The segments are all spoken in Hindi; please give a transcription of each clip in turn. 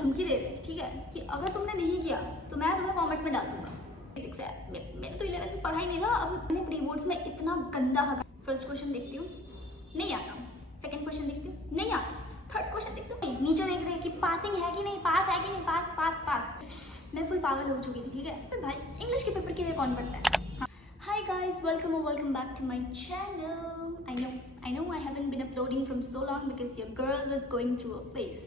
धमकी दे रहे हैं, ठीक है, कि अगर तुमने नहीं किया तो मैं तुम्हें कॉमर्स में डाल दूंगा। बेसिक्स है, मैंने तो 11th में पढ़ा ही नहीं था। अब मैंने प्री बोर्ड्स में इतना गंदा हगा। फर्स्ट क्वेश्चन देखती हूँ, नहीं आता। सेकंड क्वेश्चन देखती हूँ, नहीं आता। थर्ड क्वेश्चन देखती हूँ, नीचे देख रहे हैं कि पासिंग है कि नहीं, पास है कि नहीं, पास पास पास। मैं फुल पागल हो चुकी थी, ठीक है। भाई इंग्लिश के पेपर के लिए कौन पढ़ता है? Hi guys, welcome back to my channel. I know I haven't been uploading from so long because your girl was going through a phase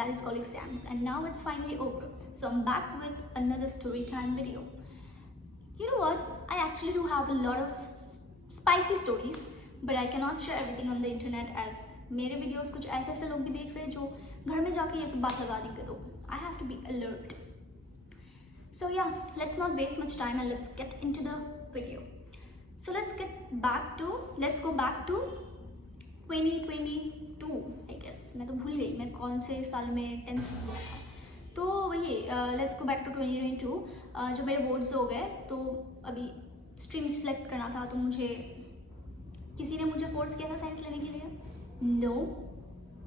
that is called exams, and now it's finally over. So I'm back with another story time video. You know what? I actually do have a lot of spicy stories, but I cannot share everything on the internet as मेरे videos कुछ ऐसे लोग भी देख रहे हैं जो घर में जाके ये सब बात लगा देंगे, तो I have to be alert. So yeah, let's not waste much time and let's get into the video. So let's go back to 2022 I guess. मैं तो भूल गई मैं कौन से साल में 10th दिया था। तो वही लेट्स गो बैक टू 2022। जो मेरे बोर्ड्स हो गए तो अभी स्ट्रीम सिलेक्ट करना था, तो मुझे किसी ने मुझे फोर्स किया था साइंस लेने के लिए। नो,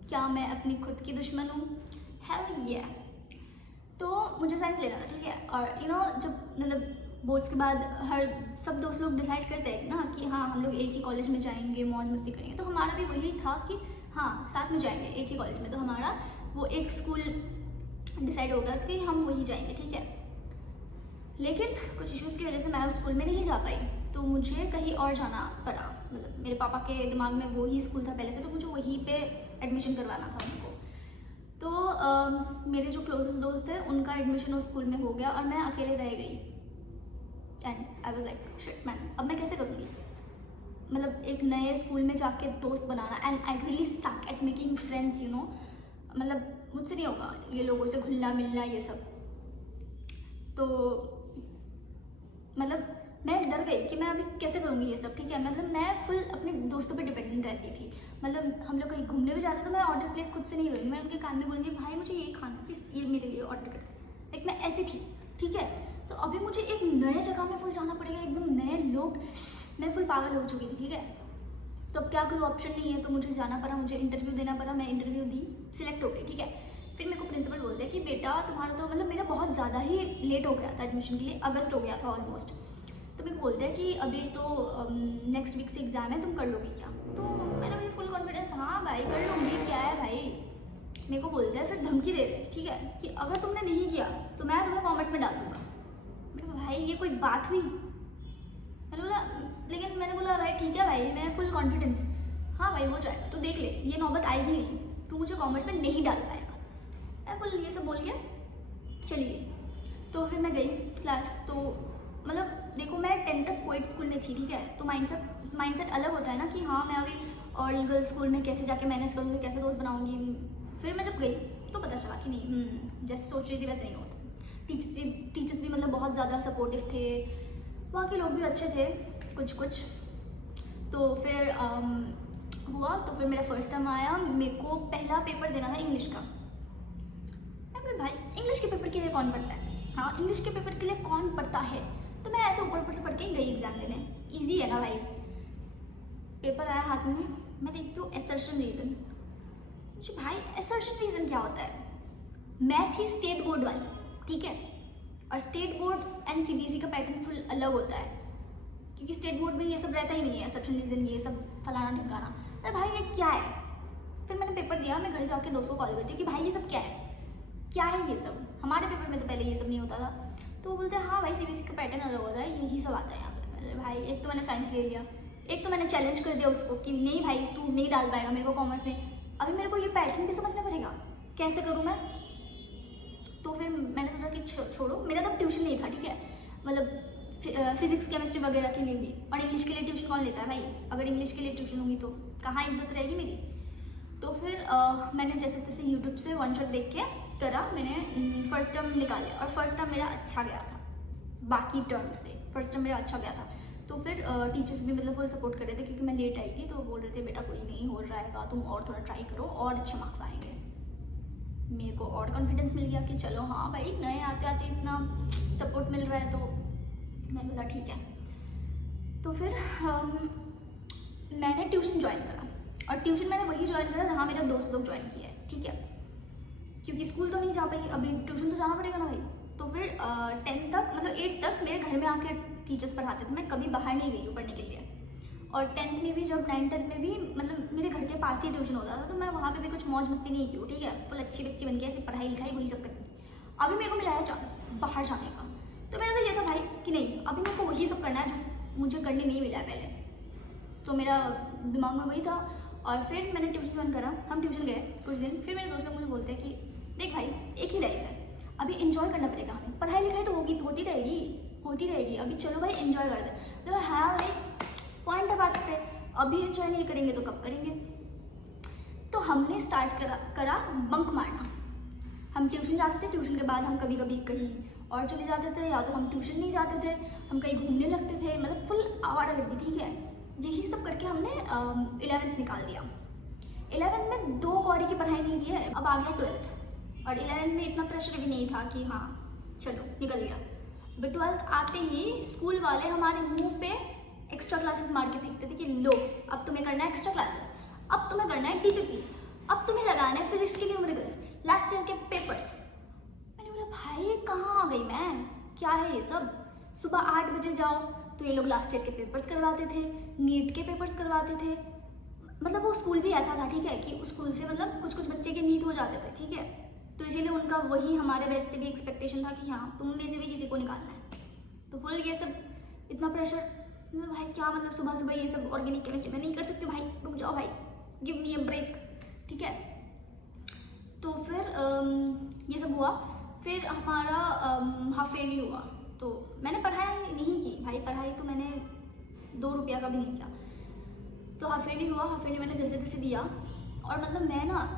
क्या मैं अपनी खुद की दुश्मन हूँ? हेल या। तो मुझे साइंस लेना था, ठीक है। और जब मतलब बोर्ड्स के बाद सब दोस्त लोग डिसाइड करते हैं ना कि हाँ हम लोग एक ही कॉलेज में जाएंगे, मौज मस्ती करेंगे, तो हमारा भी वही था कि हाँ साथ में जाएंगे एक ही कॉलेज में। तो हमारा वो एक स्कूल डिसाइड हो गया कि हम वही जाएंगे, ठीक है। लेकिन कुछ इश्यूज़ की वजह से मैं उस स्कूल में नहीं जा पाई, तो मुझे कहीं और जाना पड़ा। मतलब मेरे पापा के दिमाग में वही स्कूल था पहले से, तो मुझे वहीं पर एडमिशन करवाना था उनको। तो मेरे जो क्लोजेस्ट दोस्त थे उनका एडमिशन उस स्कूल में हो गया और मैं अकेले रह गई। And I was like shit man, अब मैं कैसे करूँगी? मतलब एक नए स्कूल में जाके दोस्त बनाना, and I really suck at making friends, मतलब मुझसे नहीं होगा ये लोगों से घुलना मिलना ये सब। तो मतलब मैं डर गई कि मैं अभी कैसे करूँगी ये सब, ठीक है। मतलब मैं फुल अपने दोस्तों पे डिपेंडेंट रहती थी। मतलब हम लोग कहीं घूमने भी जाते तो मैं ऑर्डर प्लेस खुद से नहीं करूँगी, मैं उनके कान में बोलूँगी भाई मुझे ये खाना प्लीज़, ये मेरे लिए ऑर्डर कर दे। लाइक मैं ऐसी थी, ठीक है। तो अभी मुझे एक नए जगह में फुल जाना पड़ेगा, एकदम नए लोग, मैं फुल पागल हो चुकी थी, ठीक है। तो अब क्या करूँ, ऑप्शन नहीं है, तो मुझे जाना पड़ा, मुझे इंटरव्यू देना पड़ा। मैं इंटरव्यू दी, सिलेक्ट हो गई, ठीक है। फिर मेरे को प्रिंसिपल बोलते हैं कि बेटा तुम्हारा तो मतलब मेरा बहुत ज़्यादा ही लेट हो गया था एडमिशन के लिए, अगस्त हो गया था ऑलमोस्ट। तो मेरे को बोलते हैं कि अभी तो नेक्स्ट वीक से एग्ज़ाम है, तुम कर लोगी क्या? तो मैंने भाई फुल कॉन्फिडेंस, हाँ भाई कर लूँगी, क्या है भाई। मेरे को बोलते हैं, फिर धमकी दे रहे हैं, ठीक है, कि अगर तुमने नहीं किया तो मैं तुम्हें कॉमर्स में डाल दूँगा। भाई ये कोई बात हुई? मैंने बोला भाई ठीक है भाई, मैं फुल कॉन्फिडेंस, हाँ भाई हो जाएगा, तो देख ले ये नौबत आएगी नहीं, तू मुझे कॉमर्स में नहीं डाल पाएगा। मैं फुल ये सब बोल के चलिए। तो फिर मैं गई क्लास। तो मतलब देखो मैं 10th तक कोएड स्कूल में थी, ठीक है। तो माइंडसेट अलग होता है ना कि हाँ मैं अभी ऑल गर्ल्स स्कूल में कैसे जाके मैनेज करूँगी, कैसे दोस्त बनाऊँगी। फिर मैं जब गई तो पता चला कि नहीं, जैसे सोच रही थी वैसे नहीं होता। टीचर्स भी मतलब बहुत ज़्यादा सपोर्टिव थे, वहाँ के लोग भी अच्छे थे कुछ। तो फिर हुआ, तो फिर मेरा फर्स्ट टाइम आया, मेरे को पहला पेपर देना था इंग्लिश का। मैं बोले भाई इंग्लिश के पेपर के लिए कौन पढ़ता है? हाँ इंग्लिश के पेपर के लिए कौन पढ़ता है? तो मैं ऐसे ऊपर से पढ़ के गई एग्जाम देने, ईजी है ना भाई। पेपर आया हाथ में, मैं देखती हूँ असर्शन रीजन। मुझे भाई असर्शन रीजन क्या होता है? मैं थी स्टेट बोर्ड वाली, ठीक है। और स्टेट बोर्ड एंड सीबीएसई का पैटर्न फुल अलग होता है, क्योंकि स्टेट बोर्ड में ये सब रहता ही नहीं है, असर्शन रीजन ये सब फलाना ढिमकाना। अरे भाई ये क्या है? फिर मैंने पेपर दिया, मैं घर जाके दोस्तों को कॉल करती हूँ कि भाई ये सब क्या है, क्या है ये सब? हमारे पेपर में तो पहले ये सब नहीं होता था। तो वो बोलते हैं हाँ भाई सीबीएसई का पैटर्न अलग होता है, यही सब आता है यहाँ पे। भाई एक तो मैंने साइंस ले लिया, एक तो मैंने चैलेंज कर दिया उसको कि नहीं भाई तू नहीं डाल पाएगा मेरे को कॉमर्स में। अभी मेरे को ये पैटर्न भी समझना पड़ेगा, कैसे करूँ मैं? तो फिर मैंने सोचा कि छोड़ो। मेरा तब ट्यूशन नहीं था, ठीक है। मतलब फिजिक्स केमिस्ट्री वगैरह के लिए भी, और इंग्लिश के लिए ट्यूशन कौन लेता है भाई? अगर इंग्लिश के लिए ट्यूशन होगी तो कहाँ इज्जत रहेगी मेरी? तो फिर मैंने जैसे तैसे यूट्यूब से वन शॉट देख के करा, मैंने फर्स्ट टर्म निकाले और फर्स्ट टर्म मेरा अच्छा गया था, बाकी टर्म से फर्स्ट टर्म मेरा अच्छा गया था। तो फिर टीचर्स भी मतलब फुल सपोर्ट कर रहे थे, क्योंकि मैं लेट आई थी, तो बोल रहे थे बेटा कोई नहीं हो जाएगा, तुम और थोड़ा ट्राई करो और अच्छे मार्क्स आएंगे। मेरे को और कॉन्फिडेंस मिल गया कि चलो हाँ भाई नए आते आते इतना सपोर्ट मिल रहा है, तो मैंने बोला ठीक है। तो फिर मैंने ट्यूशन ज्वाइन करा, और ट्यूशन मैंने वही ज्वाइन करा जहाँ मेरा दोस्त लोग ज्वाइन किया है, ठीक है। क्योंकि स्कूल तो नहीं जा पाई, अभी ट्यूशन तो जाना पड़ेगा ना भाई। तो फिर 10th तक मतलब 8th तक मेरे घर में आके टीचर्स पढ़ाते थे, मैं कभी बाहर नहीं गई हूँ पढ़ने के लिए। और 10th में भी जब 9th में भी मतलब मेरे घर के पास ही ट्यूशन होता था, तो मैं वहाँ पे भी कुछ मौज मस्ती नहीं की हूँ, ठीक है, फुल अच्छी बच्ची बन के ऐसे पढ़ाई लिखाई वही सब करती थी। अभी मेरे को मिला है चांस बाहर जाने का, तो मेरा तो ये था भाई कि नहीं, अभी मेरे को वही सब करना है जो मुझे करने नहीं मिला है पहले। तो मेरा दिमाग में वही था। और फिर मैंने ट्यूशन ज्वाइन करा, हम ट्यूशन गए कुछ दिन, फिर मेरे दोस्त लोग मुझे बोलते हैं कि देख भाई एक ही लाइफ है, अभी इन्जॉय करना पड़ेगा हमें, पढ़ाई लिखाई तो होती रहेगी, अभी चलो भाई इन्जॉय करते हैं। तो हाँ भाई पॉइंट है बात पे, अभी इन्जॉय नहीं करेंगे तो कब करेंगे। तो हमने स्टार्ट करा बंक मारना। हम ट्यूशन जाते थे, ट्यूशन के बाद हम कभी कभी कहीं और चले जाते थे, या तो हम ट्यूशन नहीं जाते थे, हम कहीं घूमने लगते थे, मतलब फुल आवारा करती, ठीक है। यही सब करके हमने 11th निकाल दिया। 11th में 2 कौड़ी की पढ़ाई नहीं की है, अब आ गया 12th। और 11th में इतना प्रेशर भी नहीं था कि हाँ चलो निकल गया। बट 12th आते ही स्कूल वाले हमारे मुंह पे एक्स्ट्रा क्लासेस मार के फेंकते थे कि लो अब तुम्हें करना है एक्स्ट्रा क्लासेस, अब तुम्हें करना है DPP, अब तुम्हें लगाना है फिजिक्स के न्यूमेरिकल्स, लास्ट ईयर के पेपर्स। मैंने बोला भाई कहाँ आ गई मैं, क्या है ये सब। सुबह 8 बजे जाओ तो ये लोग लास्ट ईयर के पेपर्स करवाते थे, नीट के पेपर्स करवाते थे। मतलब वो स्कूल भी ऐसा था, ठीक है, कि उस स्कूल से मतलब कुछ बच्चे के नीट हो जाते थे, ठीक है। तो इसीलिए उनका वही हमारे बैच से भी एक्सपेक्टेशन था कि हाँ तुम में से भी किसी को निकालना है। तो फुल ये सब इतना प्रेशर, मतलब भाई क्या, मतलब सुबह ये सब ऑर्गेनिक केमिस्ट्री मैं नहीं कर सकती भाई, रुक जाओ भाई, गिव मी अ ब्रेक, ठीक है। तो फिर ये सब हुआ। फिर हमारा हाफ ईयरली हुआ, तो मैंने पढ़ाई नहीं की भाई, पढ़ाई तो मैंने 2 रुपया का भी नहीं किया। तो हाफ ईयरली हुआ, हाफ ईयरली मैंने जैसे तैसे दिया। और मतलब मैं ना,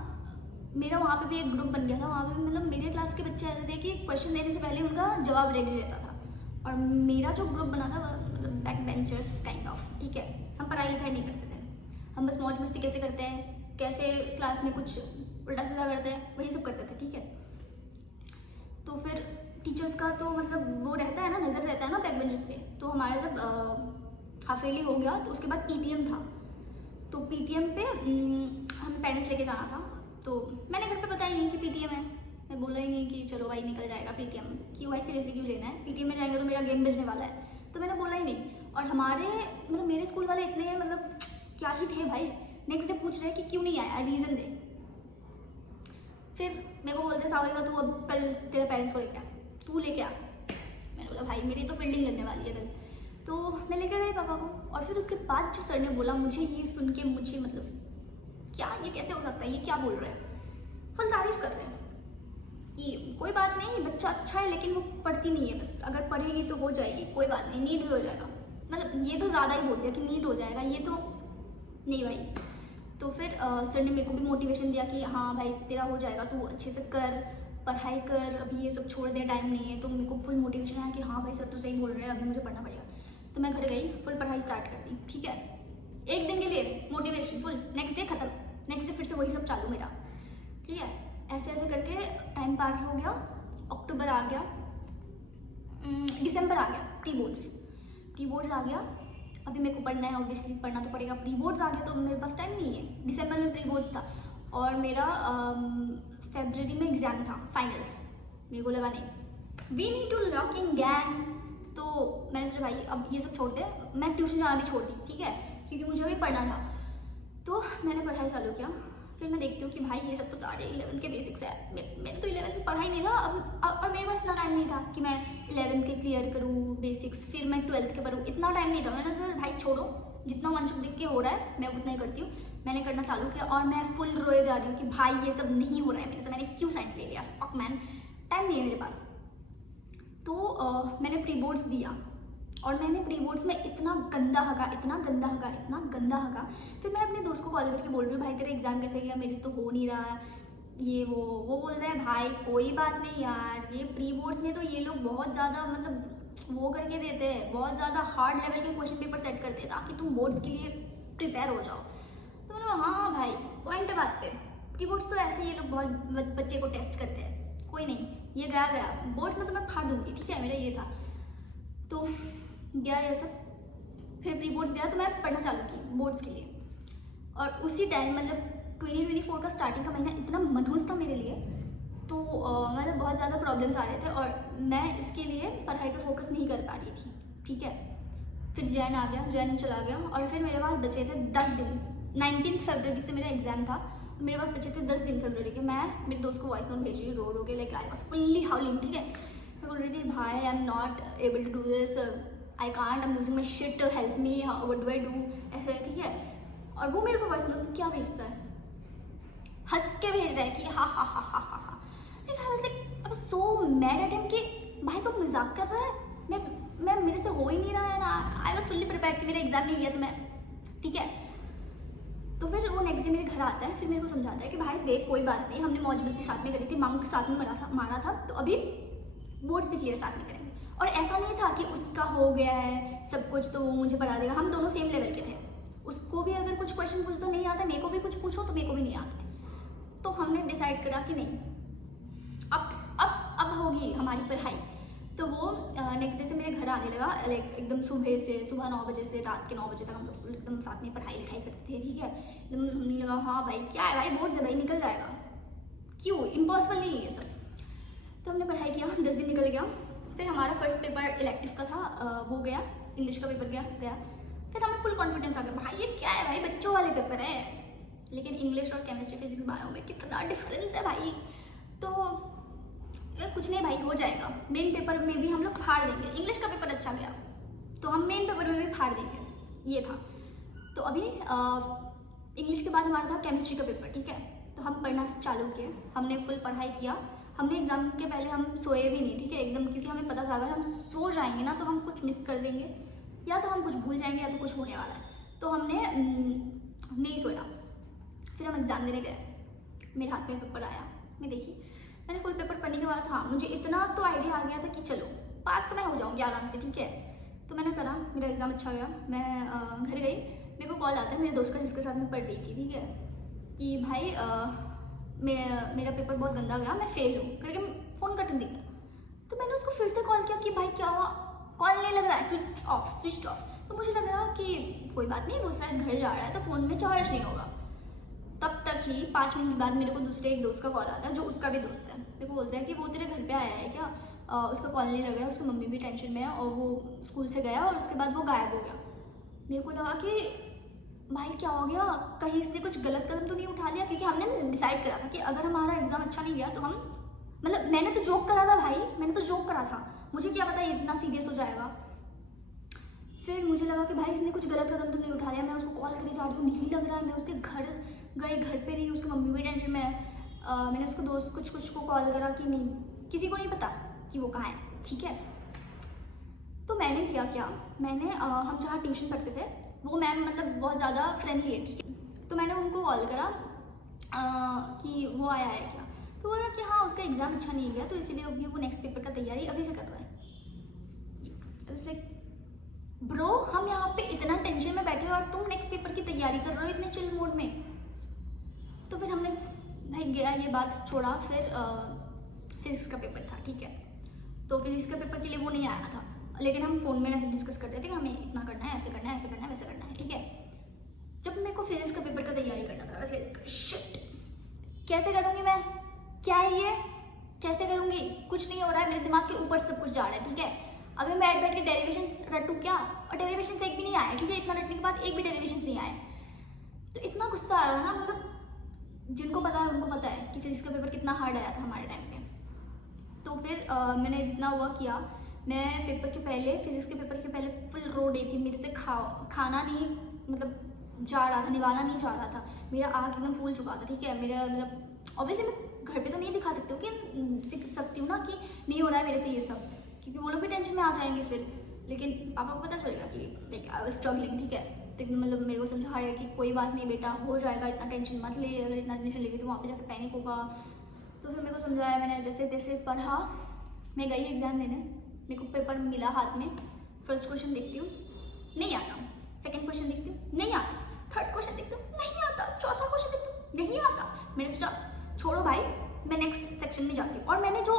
मेरा वहाँ पे भी एक ग्रुप बन गया था, वहाँ पे भी मतलब मेरे क्लास के बच्चे ऐसे थे कि क्वेश्चन देने से पहले उनका जवाब रेडी रहता था। और मेरा जो ग्रुप बना था मतलब बैक बेंचर्स काइंड ऑफ, ठीक है, हम पढ़ाई लिखाई नहीं करते थे, हम बस मौज मस्ती कैसे करते हैं, कैसे क्लास में कुछ उल्टा सीधा करते हैं, वही सब करते थे, ठीक है। तो फिर टीचर्स का तो मतलब वो रहता है ना, नज़र रहता है ना बैक बेंचर्स पे। तो हमारा जब हाफ ईयरली हो गया तो उसके बाद PTM था। तो PTM पे हमें पेरेंट्स लेके जाना था। तो मैंने घर पे बताया नहीं कि PTM है, मैं बोला ही नहीं कि चलो भाई निकल जाएगा PTM, क्यों भाई सीरियसली क्यों लेना है, PTM में जाएंगे तो मेरा गेम बजने वाला है, तो मैंने बोला ही नहीं। और हमारे मतलब मेरे स्कूल वाले इतने हैं, मतलब क्या ही थे भाई, नेक्स्ट डे पूछ रहे कि क्यों नहीं आया, रीज़न दे। फिर मेरे को बोलते सावरी का तू अब कल तेरे पेरेंट्स को लेके आ, तू लेके आ। मैंने बोला भाई मेरी तो फील्डिंग लगने वाली है कल, तो मैं लेकर गई पापा को। और फिर उसके बाद जो सर ने बोला, मुझे ये सुन के मुझे मतलब क्या, ये कैसे हो सकता है, ये क्या बोल रहे हैं, फुल तारीफ कर रहे हैं कि कोई बात नहीं बच्चा अच्छा है लेकिन वो पढ़ती नहीं है, बस अगर पढ़ेगी तो हो जाएगी, कोई बात नहीं, नीट भी हो जाएगा। मतलब ये तो ज़्यादा ही बोल दिया कि नीट हो जाएगा, ये तो नहीं भाई। तो फिर सर ने मेरे को भी मोटिवेशन दिया कि हाँ भाई तेरा हो जाएगा, तू अच्छे से कर, पढ़ाई कर, अभी ये सब छोड़ दे, टाइम नहीं है। तो मेरे को फुल मोटिवेशन आया कि हाँ भाई सर तो सही बोल रहे हैं, अभी मुझे पढ़ना पड़ेगा। तो मैं घर गई, फुल पढ़ाई स्टार्ट कर दी, ठीक है, 1 दिन के लिए मोटिवेशन फुल, नेक्स्ट डे खत्म, नेक्स्ट डे फिर से वही सब चालू मेरा, ठीक है। ऐसे ऐसे करके टाइम पार हो गया, अक्टूबर आ गया, दिसंबर आ गया, प्री बोर्ड्स आ गया। अभी मेरे को पढ़ना है, ऑब्वियसली पढ़ना तो पड़ेगा, प्री बोर्ड्स आ गया तो मेरे पास टाइम नहीं है। दिसंबर में प्री बोर्ड्स था और मेरा फरवरी में एग्ज़ाम था, फाइनल्स। मेरे को लगा नहीं, we need to lock in gang. तो मैंने सोचा भाई अब ये सब छोड़ दे, मैं ट्यूशन जाना भी छोड़ दी, ठीक है, क्योंकि मुझे भी पढ़ना था। तो मैंने पढ़ाई चालू किया। फिर मैं देखती हूँ कि भाई ये सब तो सारे 11th के बेसिक्स है, मैंने तो 11th में पढ़ा ही नहीं था अब, और मेरे पास इतना टाइम नहीं था कि मैं 11th के क्लियर करूँ बेसिक्स, फिर मैं 12th के पढ़ूँ, इतना टाइम नहीं था। मैंने सोचा भाई छोड़ो, जितना मंचुक दिख के हो रहा है मैं उतना ही करती हूँ। मैंने करना चालू किया और मैं फुल रोए जा रही हूँ कि भाई ये सब नहीं हो रहा है मेरे से, मैंने क्यों साइंस ले लिया, फक मैन, टाइम नहीं है मेरे पास। तो मैंने प्री बोर्ड्स दिया और मैंने प्री बोर्ड्स में इतना गंदा हगा। फिर मैं अपने दोस्त को कॉल करके बोल रही हूँ भाई तेरा एग्ज़ाम कैसे गया, मेरे से तो हो नहीं रहा है, ये वो बोल रहा है भाई कोई बात नहीं यार, ये प्री बोर्ड्स में तो ये लोग बहुत ज़्यादा मतलब वो करके देते हैं, बहुत ज़्यादा हार्ड लेवल के क्वेश्चन पेपर सेट करते हैं ताकि तुम बोर्ड्स के लिए प्रिपेयर हो जाओ। तो मैंने कहा हाँ भाई पॉइंट है बात पे, प्री बोर्ड्स तो ऐसे ये लोग बहुत बच्चे को टेस्ट करते हैं, कोई नहीं, ये गया बोर्ड्स में तो मैं फाड़ दूँगी, ठीक है, मेरा ये था। तो गया ये सब, फिर प्री बोर्ड्स गया तो मैं पढ़ना चालू की बोर्ड्स के लिए। और उसी टाइम मतलब 2024 का स्टार्टिंग का महीना इतना मनहूस था मेरे लिए तो मतलब बहुत ज़्यादा प्रॉब्लम्स आ रहे थे और मैं इसके लिए पढ़ाई पे फोकस नहीं कर पा रही थी, ठीक है। फिर जैन आ गया, जैन चला गया और फिर मेरे पास बचे थे 10 दिन। 19 फरवरी से मेरा एग्ज़ाम था, मेरे पास बचे थे 10 दिन फरवरी के। मैं मेरे दोस्त को वॉइस नोट भेज रही हूँ रो के, like I was fully howling, ठीक है। मैं बोल रही थी भाई I am not able to do this, I can't, I am losing my shit, help me, what do I do, ऐसे, ठीक है। और वो मेरे को वॉइस नोट क्या भेजता है, हंस के भेज रहा है कि हा हा हा हा हा हा। Like I was like, I was so mad at him कि भाई तुम मजाक कर रहा है, मैं मेरे से हो ही नहीं रहा है ना। आई वाज फुल्ली प्रिपेयर्ड कि मेरा एग्जाम नहीं गया तो मैं, ठीक है। तो फिर वो नेक्स्ट डे मेरे घर आता है, फिर मेरे को समझाता है कि भाई देख कोई बात नहीं, हमने मौज मस्ती साथ में करी थी, मंक साथ में मारा था, तो अभी बोर्ड्स भी क्लियर साथ में करेंगे। और ऐसा नहीं था कि उसका हो गया है सब कुछ तो वो मुझे पढ़ा देगा, हम दोनों सेम लेवल के थे। उसको भी अगर कुछ क्वेश्चन पूछ दो नहीं आता, मेरे को भी कुछ पूछो तो मेरे को भी नहीं आता। तो हमने डिसाइड करा कि नहीं, अब होगी हमारी पढ़ाई। तो वो नेक्स्ट डे से मेरे घर आने लगा, लाइक एकदम सुबह 9 बजे से रात के 9 बजे तक हम लोग एकदम साथ में पढ़ाई लिखाई करते थे, ठीक है। एकदम हमने लगा हाँ भाई क्या है भाई, बोर्ड से भाई निकल जाएगा, क्यों, इम्पॉसिबल नहीं है ये सब। तो हमने पढ़ाई किया, 10 दिन निकल गया। फिर हमारा फर्स्ट पेपर इलेक्टिव का था, वो गया, इंग्लिश का पेपर गया। फिर हमें फुल कॉन्फिडेंस आ गया, भाई ये क्या है भाई, बच्चों वाले पेपर है। लेकिन इंग्लिश और केमिस्ट्री, फिजिक्स, बायो में कितना डिफरेंस है भाई। तो कुछ नहीं भाई, हो जाएगा। मेन पेपर में भी हम लोग फाड़ देंगे, इंग्लिश का पेपर अच्छा गया तो हम मेन पेपर में भी फाड़ देंगे, ये था। तो अभी इंग्लिश के बाद हमारा था केमिस्ट्री का पेपर, ठीक है। तो हम पढ़ना चालू किए, हमने फुल पढ़ाई किया। हमने एग्जाम के पहले हम सोए भी नहीं, ठीक है, एकदम, क्योंकि हमें पता था अगर हम सो जाएंगे ना तो हम कुछ मिस कर देंगे, या तो हम कुछ भूल जाएंगे या तो कुछ होने वाला है। तो हमने नहीं सोया। फिर हम एग्ज़ाम देने गए, मेरे हाथ में पेपर आया, मैं देखी, मैंने फुल पेपर पढ़ने के बाद हाँ मुझे इतना तो आइडिया आ गया था कि चलो पास तो मैं हो जाऊँगी आराम से, ठीक है। तो मैंने करा, मेरा एग्ज़ाम अच्छा गया। मैं घर गई, मेरे को कॉल आता है मेरे दोस्त का जिसके साथ मैं पढ़ रही थी, ठीक है, कि भाई मेरा पेपर बहुत गंदा गया, मैं फेल हूँ करके फ़ोन कट दिया। तो मैंने उसको फिर से कॉल किया कि भाई क्या हुआ, कॉल नहीं लग रहा है, स्विच ऑफ। तो मुझे लग रहा कि कोई बात नहीं, वो शायद घर जा रहा है तो फ़ोन में चार्ज नहीं होगा। तब तक ही 5 मिनट बाद मेरे को दूसरे एक दोस्त का कॉल आता है जो उसका भी दोस्त है। मेरे को बोलता है कि वो तेरे घर पे आया है क्या, उसका कॉल नहीं लग रहा है, उसकी मम्मी भी टेंशन में है और वो स्कूल से गया और उसके बाद वो गायब हो गया। मेरे को लगा कि भाई क्या हो गया, कहीं इसने कुछ गलत कदम तो नहीं उठा लिया, क्योंकि हमने डिसाइड करा था कि अगर हमारा एग्ज़ाम अच्छा नहीं गया तो हम, मतलब मैंने तो जोक करा था भाई, मैंने तो जोक करा था, मुझे क्या पता ये इतना सीरियस हो जाएगा। फिर मुझे लगा कि भाई इसने कुछ गलत कदम तो नहीं उठा लिया। मैं उसको कॉल करे जा रही हूँ, नहीं लग रहा है। मैं उसके घर पे रही, उसकी मम्मी भी टेंशन में है। मैंने उसको दोस्त कुछ को कॉल करा कि नहीं, किसी को नहीं पता कि वो कहाँ है, ठीक है। तो मैंने किया क्या, मैंने हम जहाँ ट्यूशन पढ़ते थे वो मैम मतलब बहुत ज़्यादा फ्रेंडली है, ठीक है। तो मैंने उनको कॉल करा कि वो आया है क्या। तो बोला कि हाँ उसका एग्ज़ाम अच्छा नहीं गया तो इसीलिए अभी वो नेक्स्ट पेपर का तैयारी अभी से कर रहा है। लाइक ब्रो, हम यहाँ पे इतना टेंशन में बैठे हो और तुम नेक्स्ट पेपर की तैयारी कर रहे हो इतने चिल मोड में। तो फिर हमने भाई गया ये बात छोड़ा। फिर फिजिक्स का पेपर था, ठीक है। तो फिजिक्स का पेपर के लिए वो नहीं आया था, लेकिन हम फ़ोन में ऐसे डिस्कस करते थे कि हमें इतना करना है, ऐसे करना है, ऐसे करना है, वैसे करना है, ठीक है। जब मेरे को फिजिक्स का पेपर का तैयारी करना था, वैसे शिट कैसे करूँगी मैं, क्या है ये, कैसे करूँगी, कुछ नहीं हो रहा है, मेरे दिमाग के ऊपर सब कुछ जा रहा है, ठीक है। अभी मैं बैठ के डेरिवेशन रटूँ क्या, और डेरिवेशन एक भी नहीं आया, ठीक है। इतना रटने के बाद एक भी डेरिवेशन नहीं आए, तो इतना गुस्सा आ रहा था ना, मतलब जिनको पता है उनको पता है कि फिजिक्स का पेपर कितना हार्ड आया था हमारे टाइम पे। तो फिर मैंने जितना हुआ किया। मैं पेपर के पहले, फिजिक्स के पेपर के पहले फुल रो रही थी, मेरे से खाना नहीं मतलब जा रहा था, निवाला नहीं जा रहा था, मेरा आँख एकदम फूल चुका था, ठीक है। मेरा मतलब ऑब्वियसली मैं घर पे तो नहीं दिखा सकती हूँ कि सीख सकती हूँ ना कि नहीं हो रहा है मेरे से ये सब, क्योंकि वो लोग भी टेंशन में आ जाएंगे फिर। लेकिन पापा को पता चलेगा कि लाइक आई वाज स्ट्रगलिंग, ठीक है। तो मतलब मेरे को समझा रहा है कि कोई बात नहीं बेटा, हो जाएगा, इतना टेंशन मत ले, अगर इतना टेंशन लेगी तो वहाँ पे जाकर पैनिक होगा। तो फिर मेरे को समझाया, मैंने जैसे तैसे पढ़ा। मैं गई एग्ज़ाम देने, मेरे को पेपर मिला हाथ में। फर्स्ट क्वेश्चन देखती हूँ नहीं आता, सेकंड क्वेश्चन देखती हूँ नहीं आता, थर्ड क्वेश्चन देखती हूँ नहीं आता, चौथा क्वेश्चन देखती हूँ नहीं आता। मैंने सोचा छोड़ो भाई, मैं नेक्स्ट सेक्शन में जाती हूँ। और मैंने जो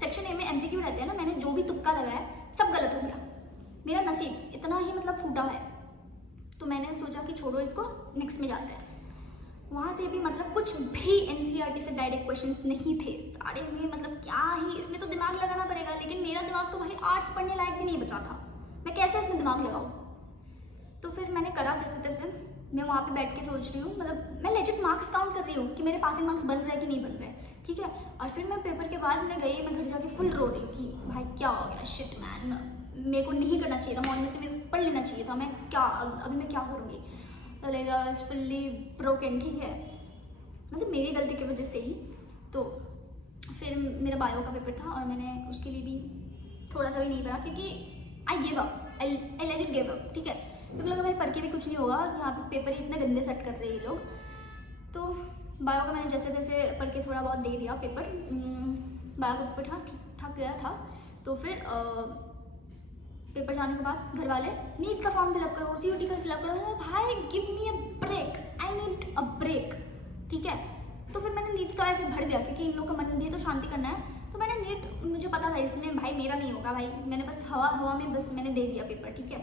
सेक्शन ए में MCQ रहते हैं ना, मैंने जो भी तुक्का लगाया सब गलत हो गया। मेरा नसीब इतना ही मतलब फूटा है। तो मैंने सोचा कि छोड़ो इसको, नेक्स्ट में जाते हैं। वहाँ से भी मतलब कुछ भी एनसीईआरटी से डायरेक्ट क्वेश्चंस नहीं थे सारे में, मतलब क्या ही इसमें तो दिमाग लगाना पड़ेगा, लेकिन मेरा दिमाग तो भाई आर्ट्स पढ़ने लायक भी नहीं बचा था, मैं कैसे इसमें दिमाग लगाऊँ। तो फिर मैंने करा जैसे तैसे, मैं वहाँ पे बैठ के सोच रही हूँ, मतलब मैं लेजिट मार्क्स काउंट कर रही हूँ कि मेरे पासिंग मार्क्स बन रहे हैं कि नहीं बन रहे हैं, ठीक है। और फिर मैं पेपर के बाद मैं गई, मैं घर जाके फुल रो रही हूँ कि भाई क्या हो गया, शिट मैन, मेरे को नहीं करना चाहिए था, मॉर्निंग से मेरे को पढ़ लेना चाहिए था, मैं क्या अभी मैं क्या करूँगी, चलेगा फुल्ली ब्रोकन, ठीक है, मतलब मेरी गलती की वजह से ही। तो फिर मेरा बायो का पेपर था और मैंने उसके लिए भी थोड़ा सा भी नहीं पढ़ा, क्योंकि I give up, I legit give up, ठीक है, क्योंकि लगा भाई पढ़ के भी कुछ नहीं होगा, यहाँ पे पेपर ही इतने गंदे सेट कर रहे हैं ये लोग। तो बायो का मैंने जैसे तैसे पढ़ के थोड़ा बहुत दे दिया पेपर, बायो का पेपर था ठीक ठाक गया था। तो फिर पेपर जाने के बाद घर वाले नीट का फॉर्म फिलअप करो, CUT का फिलअप करो, मैं भाई give me a break, I need a break, ठीक है। तो फिर मैंने नीट का ऐसे भर दिया, क्योंकि इन लोग का मन भी तो शांति करना है, तो मैंने नीट, मुझे पता था इसमें भाई मेरा नहीं होगा भाई, मैंने बस हवा में बस मैंने दे दिया पेपर, ठीक है,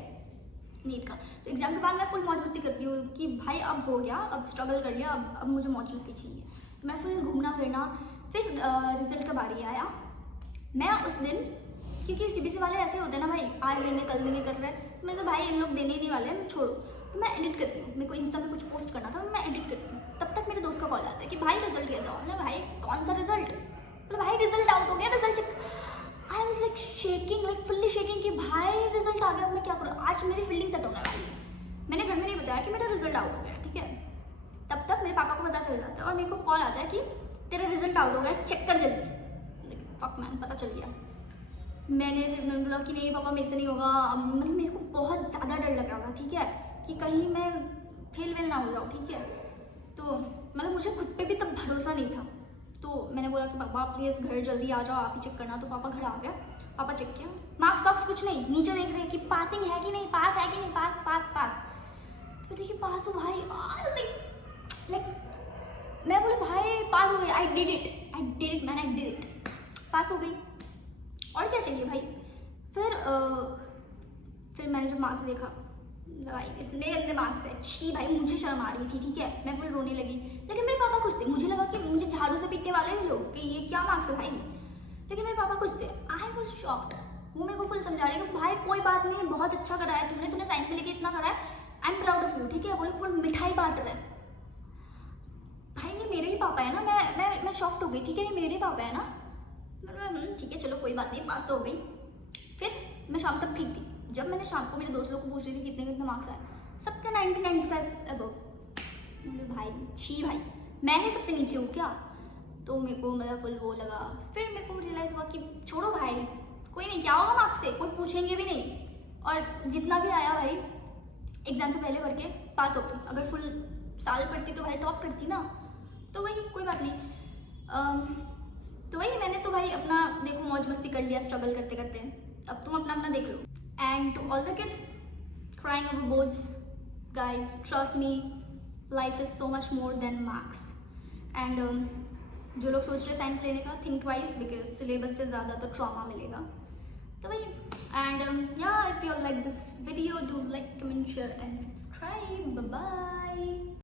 नीट का। तो एग्जाम के बाद मैं फुल मौज मस्ती कर रही हूँ कि भाई अब हो गया, अब स्ट्रगल कर लिया, अब मुझे मौज मस्ती चाहिए, तो मैं फुल घूमना फिरना। फिर रिजल्ट का बारी आया, मैं उस दिन, क्योंकि CBSE वाले ऐसे होते हैं ना भाई, आज देंगे कल देंगे कर रहे हैं, मैं तो भाई इन लोग देने ही नहीं वाले हैं, छोड़ो। तो मैं एडिट कर रही हूँ, मेरे को इंस्टा पे कुछ पोस्ट करना था, मैं एडिट कर रही हूँ, तब तक मेरे दोस्त का कॉल आता है कि भाई रिजल्ट दे दो। मतलब भाई कौन सा रिजल्ट, मतलब भाई रिजल्ट आउट हो गया, result check. I was like shaking, like fully shaking कि भाई रिजल्ट आ गया, अब मैं क्या करूँ, आज मेरी फील्डिंग सेट होने वाली है। मैंने घर में नहीं बताया कि मेरा रिजल्ट आउट हो गया, ठीक है, तब तक मेरे पापा को पता चल जाता है और मेरे को कॉल आता है कि तेरा रिजल्ट आउट हो गया, चेक कर जल्दी। फक मैन, पता चल गया। मैंने बोला कि नहीं पापा मेरे से नहीं होगा, मतलब मेरे को बहुत ज़्यादा डर लग रहा था, ठीक है, कि कहीं मैं फेल वेल ना हो जाऊँ, ठीक है। तो मतलब मुझे खुद पे भी तब भरोसा नहीं था, तो मैंने बोला कि पापा प्लीज़ घर जल्दी आ जाओ, आप ही चेक करना। तो पापा घर आ गया, पापा चेक किया, मार्क्स वार्क्स कुछ नहीं, नीचे देख रहे कि पासिंग है कि नहीं, पास है कि नहीं, पास पास पास। फिर देखिए पास हो भाई, लाइक मैं बोले भाई पास हो गई, I did it man, I did it, pass हो गई, और क्या चाहिए भाई। फिर मैंने जब मार्क्स देखा, भाई इतने गंदे मार्क्स है, छी भाई, मुझे शर्म आ रही थी, ठीक है, मैं फिर रोने लगी। लेकिन मेरे पापा खुश थे, मुझे लगा कि मुझे झाड़ू से पीटने वाले हैं लोग कि ये क्या मार्क्स है भाई, लेकिन मेरे पापा खुश थे। आई वॉज शॉक्ड, वो मेरे को फुल समझा रहे कि भाई कोई बात नहीं, बहुत अच्छा करा है तूने साइंस में लेके इतना करा है, I am proud of you, ठीक है। बोले फुल मिठाई बांट रहे हैं, भाई ये मेरे ही पापा है ना, मैं शॉक्ड हो गई, ठीक है, ये मेरे पापा है ना, ठीक है चलो कोई बात नहीं, पास तो हो गई। फिर मैं शाम तक ठीक थी, जब मैंने शाम को मेरे दोस्त लोग को पूछ रही थी कितने कितने मार्क्स आए, सबका 90-95 अबव। भाई छी भाई, मैं ही सबसे नीचे हूँ क्या, तो मेरे को मतलब फुल वो लगा। फिर मेरे को रियलाइज़ हुआ कि छोड़ो भाई, कोई नहीं, क्या होगा मार्क्स से, कोई पूछेंगे भी नहीं, और जितना भी आया भाई एग्जाम से पहले भर के पास हो गई। अगर फुल साल पढ़ती तो भाई टॉप करती ना, तो वही कोई बात नहीं। तो वही मैंने तो भाई अपना देखो मौज मस्ती कर लिया स्ट्रगल करते करते, अब तुम अपना देख लो। And to all the kids crying over boards, guys, trust me, life is so much more than marks. And जो लोग सोच रहे साइंस लेने का, think twice, because सिलेबस से ज़्यादा तो ट्रॉमा मिलेगा। तो वही, and yeah, if you like this video, do like, comment, share and subscribe. Bye bye.